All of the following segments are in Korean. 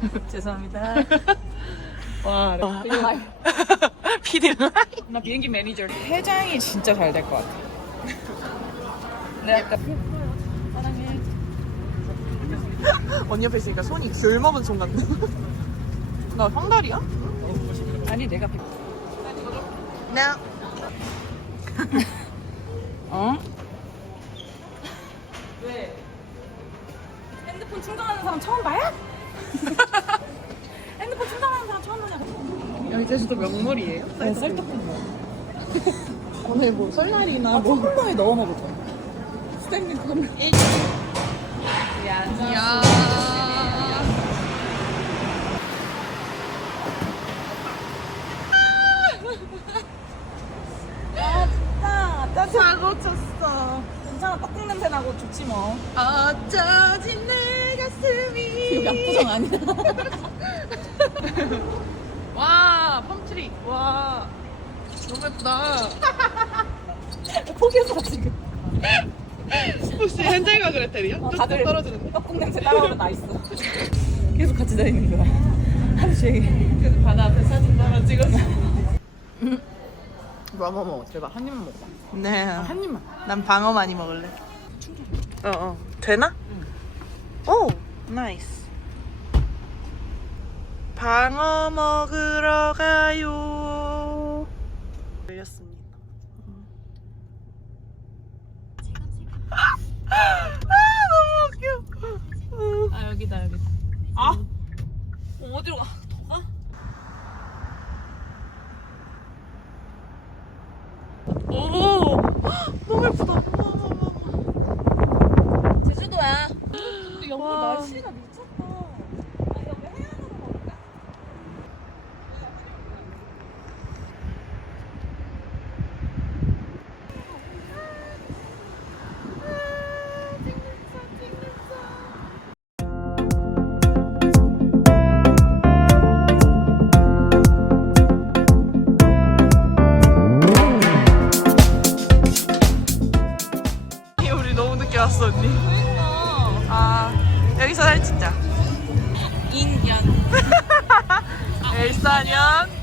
죄송합니다. 와, 아, 피디는 나 비행기 매니저. 해장이 진짜 잘 될 것 같아. 내가 아까 사랑해. 언니 옆에 있으니까 손이 귤 먹은 손 같네. 나 황달이야? 아니 내가 백- 네. 어? 왜? 핸드폰 충전하는 사람 처음 봐요? 핸드폰 충전하는 사람 처음 보냐고. 여기 제주도 명물이에요? 네, 쌀떡한 오늘 뭐 설날이나 거. 뭐. 컵라에 넣어 먹을 거야. 스탠딩 컵. 야. 아 진짜 짜증. 사고 쳤어. 괜찮아 떡국 냄새 나고 좋지 뭐. 어쩌지 내 가슴이. 여기 압구정 아니야? 와, 펌트리. 와. 너무 예쁘다. 포기했어 지금. 혹시 헨젤과 그레텔이야? 어, 다들 떨어지는데? 떡국 냄새 따라오면 나 있어. 계속 같이 다니는 거야. 하루 종일. 그래서 바다 앞에 사진 따라 찍었어. 뭐 먹어 먹어. 제발 한 입만 먹어. 네. 한 입만. 난 방어 많이 먹을래. 어, 어. 되나? 오, 나이스. 방어 먹으러 가요. 걸렸습니다. 아, 너무 웃겨. 아 여기다 여기다. 아 어디로 가? 더 가? 오, 너무 예쁘다. 제주도야. 근데. 날씨가 왔어, 언니. 아, 여기서 사진 찍자. 인연. 일사년.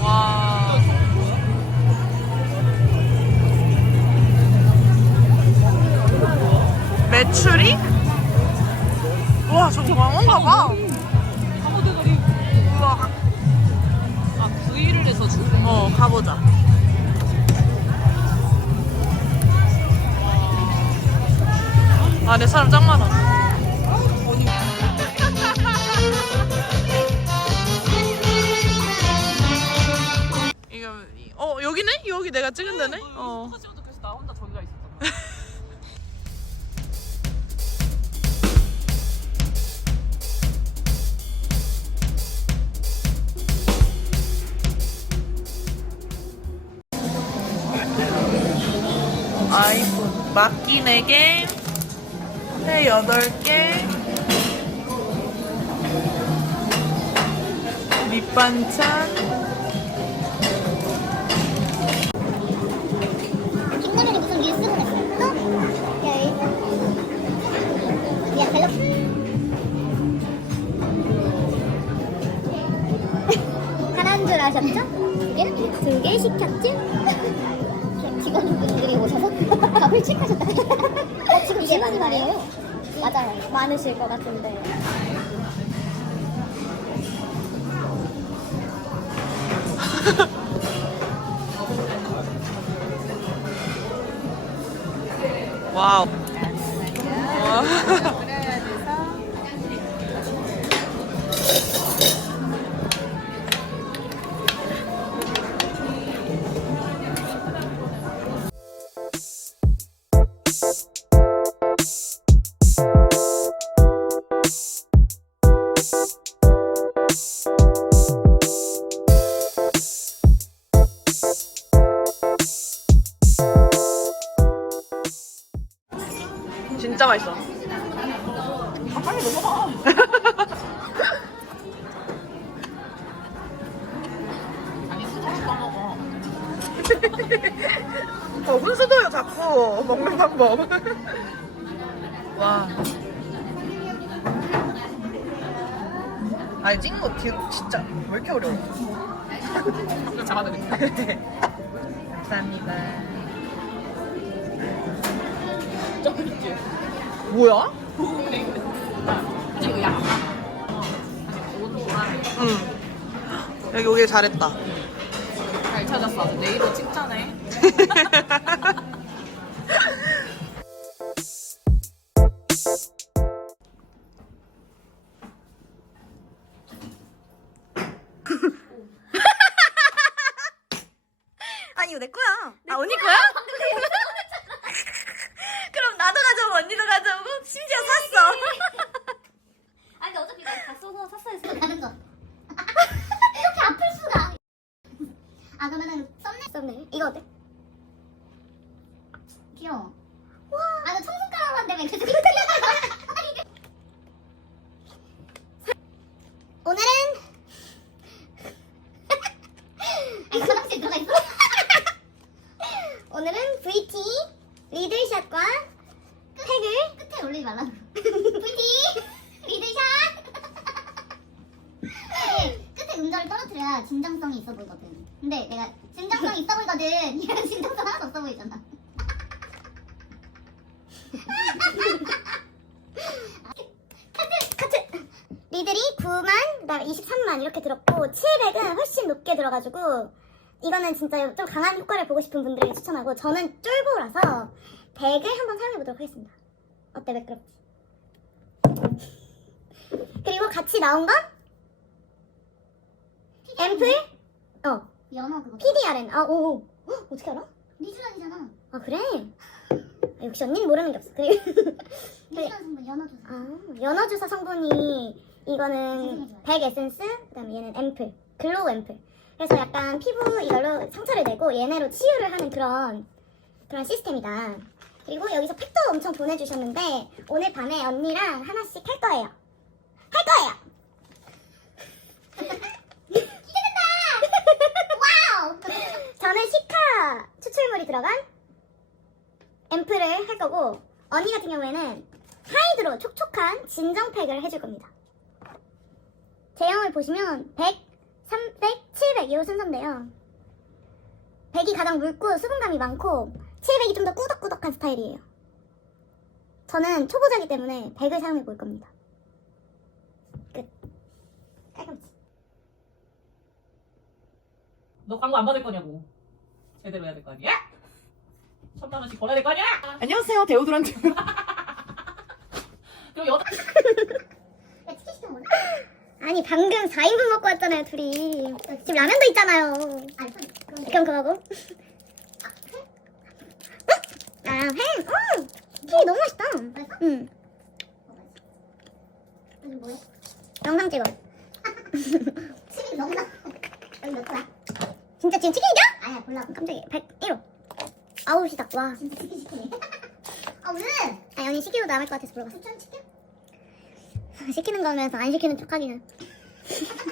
와. 매출이? 와, 저거 망원가 봐. 하모드거리. 우와. 아 구이를 해서 주. 어, 가보자. 안에 사람 짱 많아. 이거 어 여기네? 여기 내가 찍은 데네? 어. 나 혼자 저기가 있었잖아. 아이폰 막기 4개, 새 8개, 밑반찬. 김나연이 무슨 뉴스 보냈어? 또? 오케이. 야, 벨로. 하나인 줄 아셨죠? 두 개? 두개 시켰지? 직원분들이 오셔서 밥을 칙하셨다. 어, 이게 말이에요. 맞아요. 많으실 것 같은데. 와우. 진짜 맛있어. 아 빨리 넘어가. 아니 수다지 먹어. 어, 훈수도요, 자꾸. 먹는 방법. 와. 아니 찍는 거 뒤에 진짜 왜 이렇게 어려워? 이거 잡아드릴게요. 감사합니다. 뭐야? 응. 여기 오길 잘했다. 잘 찾았어. 아주 네이버 칭찬해. 아니 이거 내 거야. 아 언니 거야? 그럼 나도 가져오고 언니도 가져오고 심지어 샀어. 아 근데 어차피 내가 다 써서 샀어야 했어. 다른 거. 이렇게 아플 수가. 아 그러면은 썸네일. 썸네일? 이거 어때? 귀여워. 와 아 나 청순가락한데 왜 계속 이렇게 오늘은 아니 화장실 들어가 있어? 오늘은 VT 리들샷과 말라고 리들샷 네, 끝에 음절을 떨어뜨려야 진정성이 있어 보이거든. 근데 내가 진정성이 있어 보이거든. 얘는 진정성 하나도 없어 보이잖아. 리들이 9만 그다음에 23만 이렇게 들었고 700은 훨씬 높게 들어가지고 이거는 진짜 좀 강한 효과를 보고 싶은 분들에게 추천하고 저는 쫄보라서 100을 한번 사용해 보도록 하겠습니다 어때 매끄럽지? 그리고 같이 나온 건? 앰플? 어. 연어 그거. PDRN 아오 어떻게 알아? 미술란이잖아 아 그래? 아, 역시 언니는 모르는 게 없어. 그리고 미술란 성분 연어 주사. 아, 연어 주사 성분이 이거는 백 에센스, 그다음에 얘는 앰플, 글로우 앰플. 그래서 약간 피부 이걸로 상처를 내고 얘네로 치유를 하는 그런 그런 시스템이다. 그리고 여기서 팩도 엄청 보내주셨는데 오늘 밤에 언니랑 하나씩 할 거예요. 할 거예요. 기대된다. 와우. 저는 시카 추출물이 들어간 앰플을 할 거고 언니 같은 경우에는 하이드로 촉촉한 진정팩을 해줄 겁니다. 제형을 보시면 100, 300, 700 이 순서인데요. 100이 가장 묽고 수분감이 많고 700이 좀 더 꾸덕꾸덕한 스타일이에요. 저는 초보자이기 때문에 100을 사용해 볼 겁니다. 끝. 깔끔하지? 너 광고 안 받을 거냐고. 제대로 해야 될 거 아니야? 천만 원씩 벌어야 될 거 아니야? 안녕하세요 데오드란트. 그럼 여야 치킨 시켜 먹을래? 아니 방금 4인분 먹고 왔잖아요 둘이. 지금 라면도 있잖아요. 아니 그건 그럼 그거고. 아, 햄! 응! 햄이 너무 맛있다. 맛있어? 응. 뭐해? 영상 찍어. 치킨 너무 나 여기 몇 거야? 진짜 지금 치킨이야? 아니야 골라 깜짝이야. 101호. 아우, 시다. 와. 진짜 치킨 시키네 아 무슨 아니, 언니 시키고 나갈 것 같아서 물어봤어. 추천 치킨? 시키는 거면서 안 시키는 척 하기는.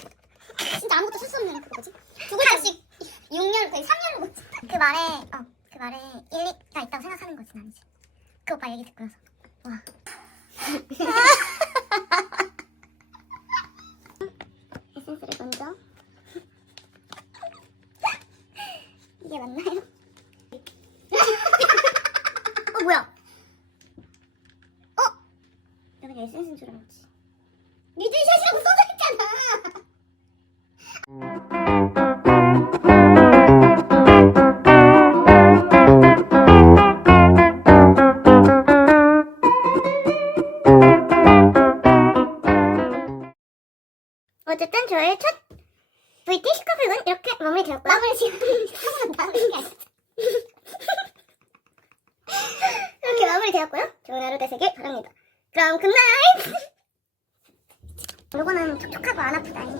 되었고요. 좋은 하루 되시길 바랍니다. 그럼 굿나잇! 요거는 촉촉하고 안 아프다니.